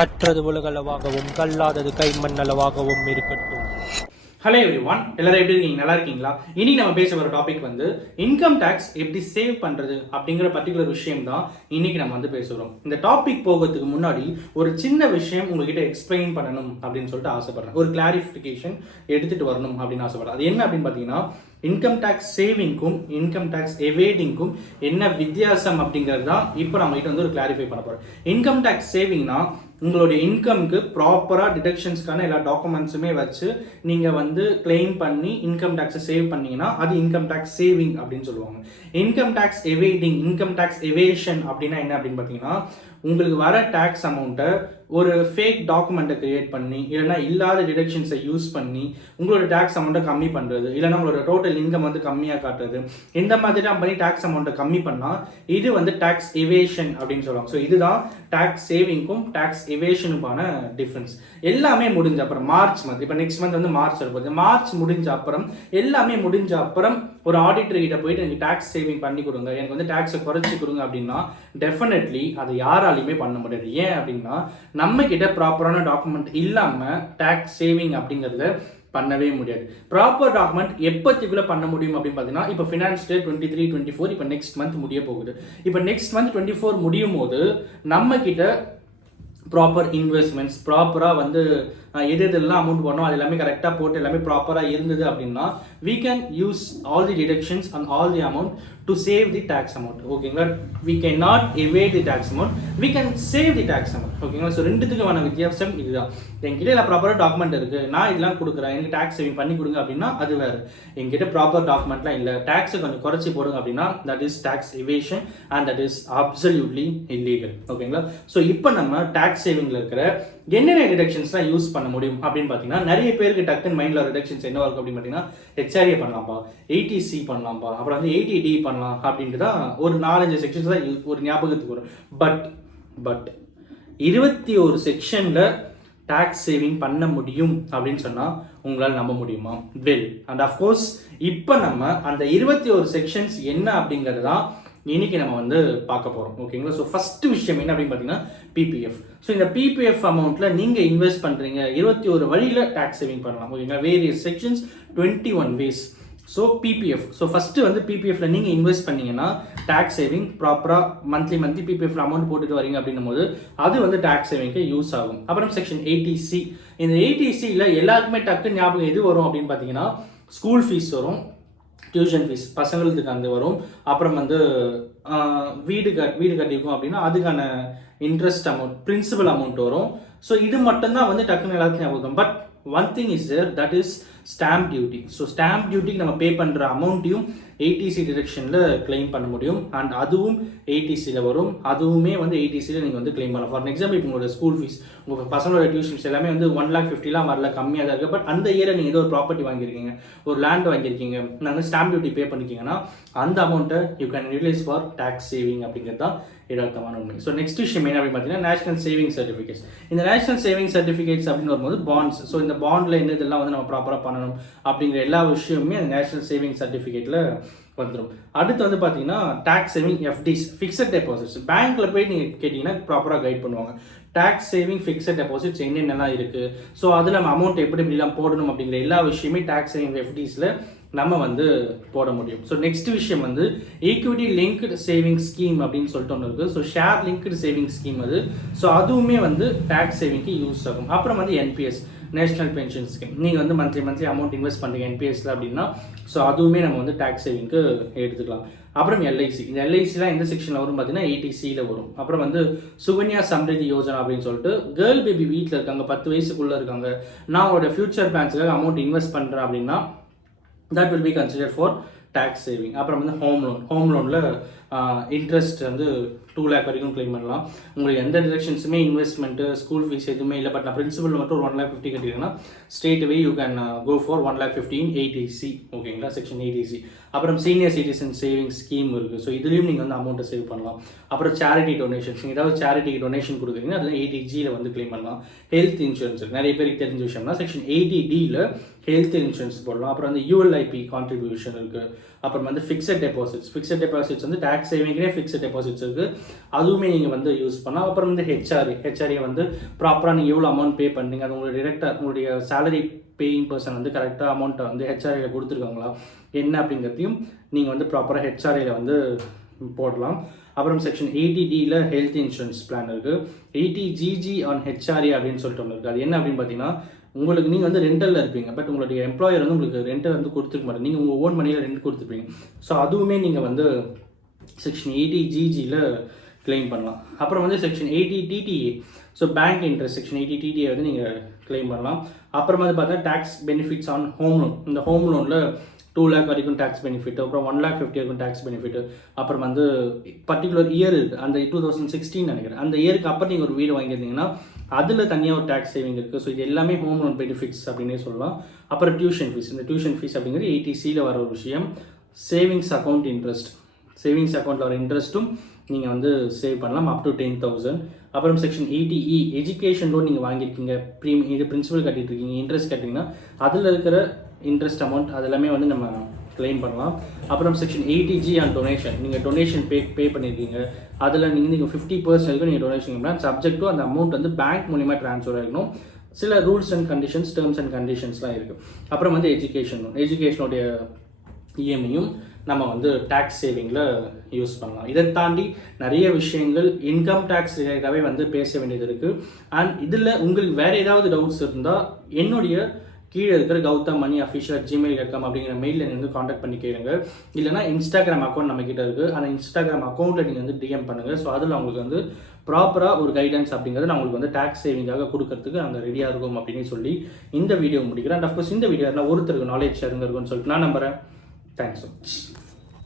கற்றது உலகளவாகவும் கல்லாதது கைமண்ணளவாகவும் இருக்கட்டும். Hello everyone, எல்லாரும் எப்படி இருக்கீங்க? நல்லா இருக்கீங்களா? இனி நம்ம பேச வர டாபிக் வந்து இன்கம் டேக்ஸ் எப்படி சேவ் பண்றது அப்படிங்கிற பர்டிகுலர் விஷயம் தான் இன்னைக்கு நம்ம வந்து பேசுகிறோம். இந்த டாபிக் போகிறதுக்கு முன்னாடி ஒரு சின்ன விஷயம் உங்ககிட்ட எக்ஸ்பிளைன் பண்ணணும் அப்படின்னு சொல்லிட்டு ஆசைப்படுறேன். ஒரு கிளாரிஃபிகேஷன் எடுத்துட்டு வரணும் அப்படின்னு ஆசைப்படுறேன். அது என்ன அப்படின்னு பார்த்தீங்கன்னா, இன்கம் டேக்ஸ் சேவிங்க்கும் இன்கம் டேக்ஸ் எவேடிங்க்கும் என்ன வித்தியாசம் அப்படிங்கிறது தான் இப்போ நம்ம கிட்ட வந்து ஒரு கிளாரிஃபை பண்ண போகிறோம். இன்கம் டேக்ஸ் சேவிங்னா உங்களுடைய இன்கம்க்கு ப்ராப்பராக டிடக்ஷன்ஸ்க்கான எல்லா டாக்குமெண்ட்ஸுமே வச்சு நீங்கள் வந்து கிளைம் பண்ணி இன்கம் டேக்ஸை சேவ் பண்ணீங்கன்னா அது இன்கம் டேக்ஸ் சேவிங் அப்படின்னு சொல்லுவாங்க. Income tax evading, income tax evasion அப்படின்னா என்ன அப்படின்னு பார்த்தீங்கன்னா, உங்களுக்கு வர டேக்ஸ் அமௌண்ட்டை ஒரு ஃபேக் டாக்குமெண்ட்டை கிரியேட் பண்ணி இல்லைனா இல்லாத டிடக்ஷன்ஸை யூஸ் பண்ணி உங்களோட டேக்ஸ் அமௌண்ட்டை கம்மி பண்ணுறது, இல்லைனா உங்களோட டோட்டல் இன்கம் வந்து கம்மியாக காட்டுறது, இந்த மாதிரிலாம் பண்ணி டேக்ஸ் அமௌண்ட்டை கம்மி பண்ணால் இது வந்து டேக்ஸ் எவேஷன் அப்படின்னு சொல்லுவாங்க. ஸோ இதுதான் டேக்ஸ் சேவிங்க்கும் டேக்ஸ் எவேஷனுக்கான டிஃப்ரென்ஸ். எல்லாமே முடிஞ்ச அப்புறம் மார்ச் மந்த், இப்போ நெக்ஸ்ட் மந்த் வந்து மார்ச் இருப்பது, மார்ச் முடிஞ்ச அப்புறம் எல்லாமே முடிஞ்ச அப்புறம் ஒரு ஆடிட்டர் கிட்ட போயிட்டு எனக்கு டேக்ஸ் சேவிங் பண்ணி கொடுங்க, எனக்கு வந்து டேக்ஸை குறைச்சி கொடுங்க அப்படின்னா டெஃபினெட்லி அதை யாராலையுமே பண்ண முடியாது. ஏன் அப்படின்னா, நம்ம கிட்ட ப்ராப்பரான டாக்குமெண்ட் இல்லாமல் டேக்ஸ் சேவிங் அப்படிங்கிறத பண்ணவே முடியாது. ப்ராப்பர் டாக்குமெண்ட் எப்போத்துக்குள்ள பண்ண முடியும் அப்படின்னு பார்த்தீங்கன்னா, இப்போ ஃபினான்ஸ் டே 23-24 இப்போ நெக்ஸ்ட் மந்த் முடிய போகுது. இப்போ நெக்ஸ்ட் மந்த் 24 முடியும் போது நம்ம கிட்ட ப்ராப்பர் இன்வெஸ்ட்மெண்ட்ஸ் ப்ராப்பராக வந்து எது எதெல்லாம் அமௌண்ட் பண்ணோம் அது எல்லாமே கரெக்டாக போட்டு எல்லாமே ப்ராப்பராக இருந்தது அப்படின்னா we can use all the deductions and all the amount to save the tax amount. ஓகேங்களா? we cannot evade the tax amount, we can save the tax amount. ஓகேங்களா? ஸோ ரெண்டுத்துக்குமான வித்தியாசம் இதுதான். என்கிட்ட எல்லாம் ப்ராப்பராக டாக்குமெண்ட் இருக்குது, நான் இதெல்லாம் கொடுக்குறேன், எனக்கு டேக்ஸ் சேவிங் பண்ணி கொடுங்க அப்படின்னா அது வேறு. என்கிட்ட ப்ராப்பர் டாக்குமெண்ட்லாம் இல்லை, டேக்ஸை கொஞ்சம் குறைச்சி போடுங்க அப்படின்னா that is tax evasion and that is absolutely illegal. ஓகேங்களா? ஸோ இப்போ நம்ம டேக்ஸ் சேவிங்கில் இருக்கிற என்னென்ன டிடக்ஷன்ஸ்லாம் யூஸ் பண்ண முடியும் அப்படின்னு பார்த்தீங்கன்னா, நிறைய பேருக்கு டக்குன்னு மைண்டில் டிடக்ஷன்ஸ் என்ன இருக்கும் அப்படின்னு பார்த்தீங்கன்னா, ஹெச்ஆர்ஏ பண்ணலாம்ப்பா, 80C பண்ணலாம்ப்பா, அப்புறம் வந்து 80D பண்ணலாம் அப்படின்ட்டு தான் ஒரு 4-5 செக்ஷன்ஸ் தான் ஒரு ஞாபகத்துக்கு வரும். பட் 21 செக்ஷனில் டேக்ஸ் சேவிங் பண்ண முடியும் அப்படின்னு சொன்னால் உங்களால் நம்ப முடியுமா? வெல், அண்ட் அஃப்கோர்ஸ் இப்போ நம்ம அந்த 21 செக்ஷன்ஸ் என்ன அப்படிங்கிறது தான் இன்னைக்கு நம்ம வந்து பார்க்க போகிறோம். ஓகேங்களா? ஸோ ஃபர்ஸ்ட் விஷயம் என்ன அப்படின்னு பார்த்தீங்கன்னா பிபிஎஃப். ஸோ இந்த பிபிஎஃப் அமௌண்ட்டில் நீங்கள் இன்வெஸ்ட் பண்ணுறீங்க, 21 வழியில் டேக்ஸ் சேவிங் பண்ணலாம். ஓகேங்களா? Various sections, 21 ways. So PPF, so first வந்து பிபிஎஃப்ல நீங்கள் இன்வெஸ்ட் பண்ணீங்கன்னா டேக்ஸ் சேவிங் ப்ராப்பராக மந்த்லி பிபிஎஃப்ல அமௌண்ட் போட்டுட்டு வரீங்க அப்படின்னும் போது அது வந்து டேக்ஸ் சேவிங்க்கு யூஸ் ஆகும். அப்புறம் செக்ஷன் 80C. இந்த 80Cயில் எல்லாருக்குமே டக்கு ஞாபகம் எது வரும் அப்படின்னு பார்த்தீங்கன்னா, ஸ்கூல் ஃபீஸ் வரும், டியூஷன் ஃபீஸ் பசங்களுக்கு அந்த வரும், அப்புறம் வந்து வீடு கட்டியிருக்கோம் அப்படின்னா அதுக்கான இன்ட்ரெஸ்ட் அமௌண்ட், பிரின்சிபல் அமௌண்ட் வரும். ஸோ இது மட்டும்தான் வந்து டக்குன்னு எல்லாத்துக்கும் ஞாபகம். But one thing is there, that is stamp duty. So stamp டியூட்டிக்கு நம்ம பே பண்ணுற அமௌண்ட்டையும் 80C டிடக்ஷனில் கிளைம் பண்ண முடியும். அண்ட் அதுவும் 80Cயில் வரும். அதுவுமே வந்து 80Cயில் நீங்கள் வந்து கிளைம் பண்ணலாம். ஃபார் எக்ஸாம்பிள், இப்போ உங்களோட ஸ்கூல் ஃபீஸ், உங்கள் பசங்களோட டியூஷன் ஃபீஸ் எல்லாமே வந்து 1,50,000 வரல, கம்மியாக தான் இருக்குது. பட் அந்த இயரை நீங்கள் ஏதோ ஒரு ப்ராப்பர்ட்டி வாங்கியிருக்கீங்க, ஒரு லேண்ட் வாங்கியிருக்கீங்க, நாங்கள் ஸ்டாம்ப் டியூட்டி பே பண்ணிக்கிங்கன்னா அந்த அமௌண்ட்டை you can utilise for tax saving அப்படிங்கிறது தான் யதார்த்தமான உண்மை. ஸோ நெக்ஸ்ட் விஷயம் என்ன அப்படின்னு பார்த்தீங்கன்னா, நேஷனல் சேவிங் சர்டிஃபிகேட்ஸ். இந்த நேஷனல் சேவிங் சர்டிஃபிகேட்ஸ் அப்படின்னு வரும்போது பாண்ட்ஸ். ஸோ இந்த பாண்டில் என்ன இதெல்லாம் வந்து நம்ம ப்ராப்பராக பண்ணணும் அப்படிங்கிற எல்லா விஷயமுமே அந்த நேஷனல் சேவிங் சர்டிஃபிகேட்டில் வந்துடும். அடுத்து வந்து பார்த்தீங்கன்னா டேக்ஸ் சேவிங் எஃப்டிஸ், ஃபிக்ஸட் டெபாசிட்ஸ். பேங்க்கில் போய் நீங்கள் கேட்டிங்கன்னா ப்ராப்பராக கைட் பண்ணுவாங்க. டேக்ஸ் சேவிங் ஃபிக்ஸட் டெபாசிட்ஸ் என்னென்னலாம் இருக்குது, ஸோ அதில் நம்ம அமௌண்ட் எப்படிலாம் போடணும் அப்படிங்கிற எல்லா விஷயமே டேக்ஸ் சேவிங் எஃப்டிஸில் நம்ம வந்து போட முடியும். ஸோ நெக்ஸ்ட் விஷயம் வந்து ஈக்விட்டி லிங்க்டு சேவிங் ஸ்கீம் அப்படின்னு சொல்லிட்டு ஒன்று இருக்குது. So share linked saving scheme அது. ஸோ அதுவுமே வந்து டேக்ஸ் சேவிங்க்கு யூஸ் ஆகும். அப்புறம் வந்து என்பிஎஸ், நேஷனல் பென்ஷன் ஸ்கீம். நீங்கள் வந்து மந்த்லி அமௌண்ட் இன்வெஸ்ட் பண்ணுறீங்க என்பிஎஸ்ல அப்படின்னா ஸோ அதுவுமே நம்ம வந்து டேக்ஸ் சேவிங்க்கு எடுத்துக்கலாம். அப்புறம் எல்ஐசி. இந்த எல்ஐசிலாம் எந்த செக்ஷனில் வரும் பார்த்தீங்கன்னா 80Cயில் வரும். அப்புறம் வந்து சுகன்யா சம்ரிதி யோஜனா அப்படின்னு சொல்லிட்டு கேர்ள் பேபி வீட்டில் இருக்காங்க, 10 வயசுக்குள்ளே இருக்காங்க, நான் அவரோட ஃபியூச்சர் பிளான்ஸுக்காக அமௌண்ட் இன்வெஸ்ட் பண்ணுறேன் அப்படின்னா that will be considered for tax saving. அப்புறம் வந்து ஹோம் லோனில் இன்ட்ரெஸ்ட் வந்து 2 lakh வரைக்கும் கிளைம் பண்ணலாம். உங்களுக்கு எந்த டிரெக்ஷன்ஸுமே இன்வெஸ்ட்மெண்ட்டு ஸ்கூல் ஃபீஸ் எதுவுமே இல்லை, பட் நான் பிரின்சிபல் மட்டும் ஒரு 1,50,000 கட்டிங்கன்னா straight away you can go for 1,50,000 80C. ஓகேங்களா? Section 80C. அப்புறம் சீனியர் சிட்டிசன் சேவிங் ஸ்கீம் இருக்குது. ஸோ இதுலேயும் நீங்கள் வந்து அமௌண்ட்டை சேவ் பண்ணலாம். அப்புறம் சேரிட்டி டொனேஷன்ஸ், நீங்கள் ஏதாவது சேரிட்டிக்கு டொனேஷன் கொடுக்குறீங்கன்னா அதில் 80Gயில் வந்து கிளைம் பண்ணலாம். ஹெல்த் இன்சூரன்ஸ் நிறைய பேருக்கு தெரிஞ்ச விஷயம்னா செக்ஷன் 80Dயில் ஹெல்த் இன்சூரன்ஸ் போடலாம். அப்புறம் வந்து யூஎல்ஐபி கான்ட்ரிபியூஷன் இருக்குது. அப்புறம் வந்து ஃபிக்ஸட் டெபாசிட்ஸ் வந்து டேக்ஸ் சேவிங்லேயே ஃபிக்ஸட் டெபாசிட்ஸ் இருக்குது, அதுவுமே நீங்கள் வந்து யூஸ் பண்ணலாம். அப்புறம் வந்து ஹெச்ஆர்ஏ வந்து ப்ராப்பராக நீங்கள் எவ்வளோ அமௌண்ட் பே பண்ணுறீங்க, அது உங்களுடைய டிரெக்டாக உங்களுடைய சேலரி பேயிங் பர்சன் வந்து கரெக்டாக அமௌண்ட்டை வந்து ஹெச்ஆர்ஏல கொடுத்துருக்காங்களா என்ன அப்படிங்கிறதையும் நீங்கள் வந்து ப்ராப்பராக ஹெச்ஆர்ஏல வந்து போடலாம். அப்புறம் செக்ஷன் 80Dயில் ஹெல்த் இன்சூரன்ஸ் பிளான் இருக்குது. 80GG ஆன் ஹெச்ஆர்ஏ அப்படின்னு சொல்லிட்டு ஒன்று இருக்குது. அது என்ன அப்படின்னு பார்த்தீங்கன்னா, உங்களுக்கு நீங்கள் வந்து ரெண்டலில் இருப்பீங்க, பட் உங்களுடைய எம்ப்ளாயர் வந்து உங்களுக்கு ரெண்டல் வந்து கொடுத்துருக்க மாட்டேன், நீங்கள் உங்கள் ஓன் மணியில் ரெண்ட் கொடுத்துருப்பீங்க. ஸோ அதுவுமே நீங்கள் வந்து செக்ஷன் 80GGயில் கிளைம் பண்ணலாம். அப்புறம் வந்து section 80TTA, so bank interest section 80TTA வந்து நீங்கள் கிளைம் பண்ணலாம். அப்புறம் வந்து பார்த்தா tax benefits on home loan, இந்த ஹோம் லோனில் 2 lakh வரைக்கும் டேக்ஸ் பெனிஃபிட், அப்புறம் 1,50,000 வரைக்கும் டேக்ஸ் பெனிஃபிட். அப்புறம் வந்து பர்டிகுலர் இயர் இருக்குது, அந்த 2016 நினைக்கிறேன், அந்த இயருக்கு அப்புறம் நீங்கள் ஒரு வீடு வாங்கியிருந்தீங்கன்னா அதில் தனியாக ஒரு டேக்ஸ் சேவிங் இருக்குது. ஸோ இது எல்லாமே ஹோம் லோன் பெனிஃபிட்ஸ் அப்படின்னே சொல்லலாம். அப்புறம் டியூஷன் ஃபீஸ், இந்த டியூஷன் ஃபீஸ் அப்படிங்கிறது 80Cயில் வர ஒரு விஷயம். சேவிங்ஸ் அக்கௌண்ட் இன்ட்ரெஸ்ட், சேவிங்ஸ் அக்கௌண்ட்டில் வர இன்ட்ரெஸ்ட்டும் நீங்கள் வந்து சேவ் பண்ணலாம் அப் டு 10,000. அப்புறம் செக்ஷன் 80E எஜுகேஷன் லோன் நீங்கள் வாங்கியிருக்கீங்க, இது பிரின்சிபல் கட்டிட்டு இருக்கீங்க, இன்ட்ரெஸ்ட் கட்டிங்கன்னா அதில் இருக்கிற இன்ட்ரெஸ்ட் அமௌண்ட் அது எல்லாமே வந்து நம்ம கிளைம் பண்ணலாம். அப்புறம் செக்ஷன் 80G ஆன் டொனேஷன், நீங்கள் டொனேஷன் பே பண்ணியிருக்கீங்க, அதில் நீங்கள் 50% வரைக்கும் நீங்கள் டொனேஷன் பண்ணலாம். சப்ஜெக்ட் டு அந்த அமௌண்ட் வந்து பேங்க் மூலிமா ட்ரான்ஸ்ஃபர் ஆகணும். சில rules and conditions, terms and கண்டிஷன்ஸ்லாம் இருக்குது. அப்புறம் வந்து எஜுகேஷனுடைய இஎம்ஐயும் நம்ம வந்து டேக்ஸ் சேவிங்கில் யூஸ் பண்ணலாம். இதை தாண்டி நிறைய விஷயங்கள் இன்கம் டேக்ஸ் ரிலேட்டாகவே வந்து பேச வேண்டியது இருக்குது. அண்ட் இதில் உங்களுக்கு வேறு ஏதாவது டவுட்ஸ் இருந்தால் என்னுடைய கீழே இருக்கிற gautam.money@gmail.com அப்படிங்கிற மெயிலில் நீங்கள் வந்து காண்டாக்ட் பண்ணி கேளுங்க. இல்லைனா இன்ஸ்டாகிராம் அக்கௌண்ட் நம்மக்கிட்ட இருக்குது, அந்த இன்ஸ்டாகிராம் அக்கௌண்ட்டில் நீங்கள் வந்து டிஎம் பண்ணுங்கள். ஸோ அதில் உங்களுக்கு வந்து ப்ராப்பராக ஒரு கைடன்ஸ் அப்படிங்கிறது நான் உங்களுக்கு வந்து டேக்ஸ் சேவிங்காக கொடுக்கறதுக்கு அங்கே ரெடியாக இருக்கும் அப்படின்னு சொல்லி இந்த வீடியோ முடிக்கிறேன். அண்ட் அஃப்கோர்ஸ் இந்த வீடியோ ஒருத்தருக்கு நாலேஜ் ஷேருங்க இருக்குன்னு சொல்லிட்டு நான் நம்புகிறேன். Thanks so much.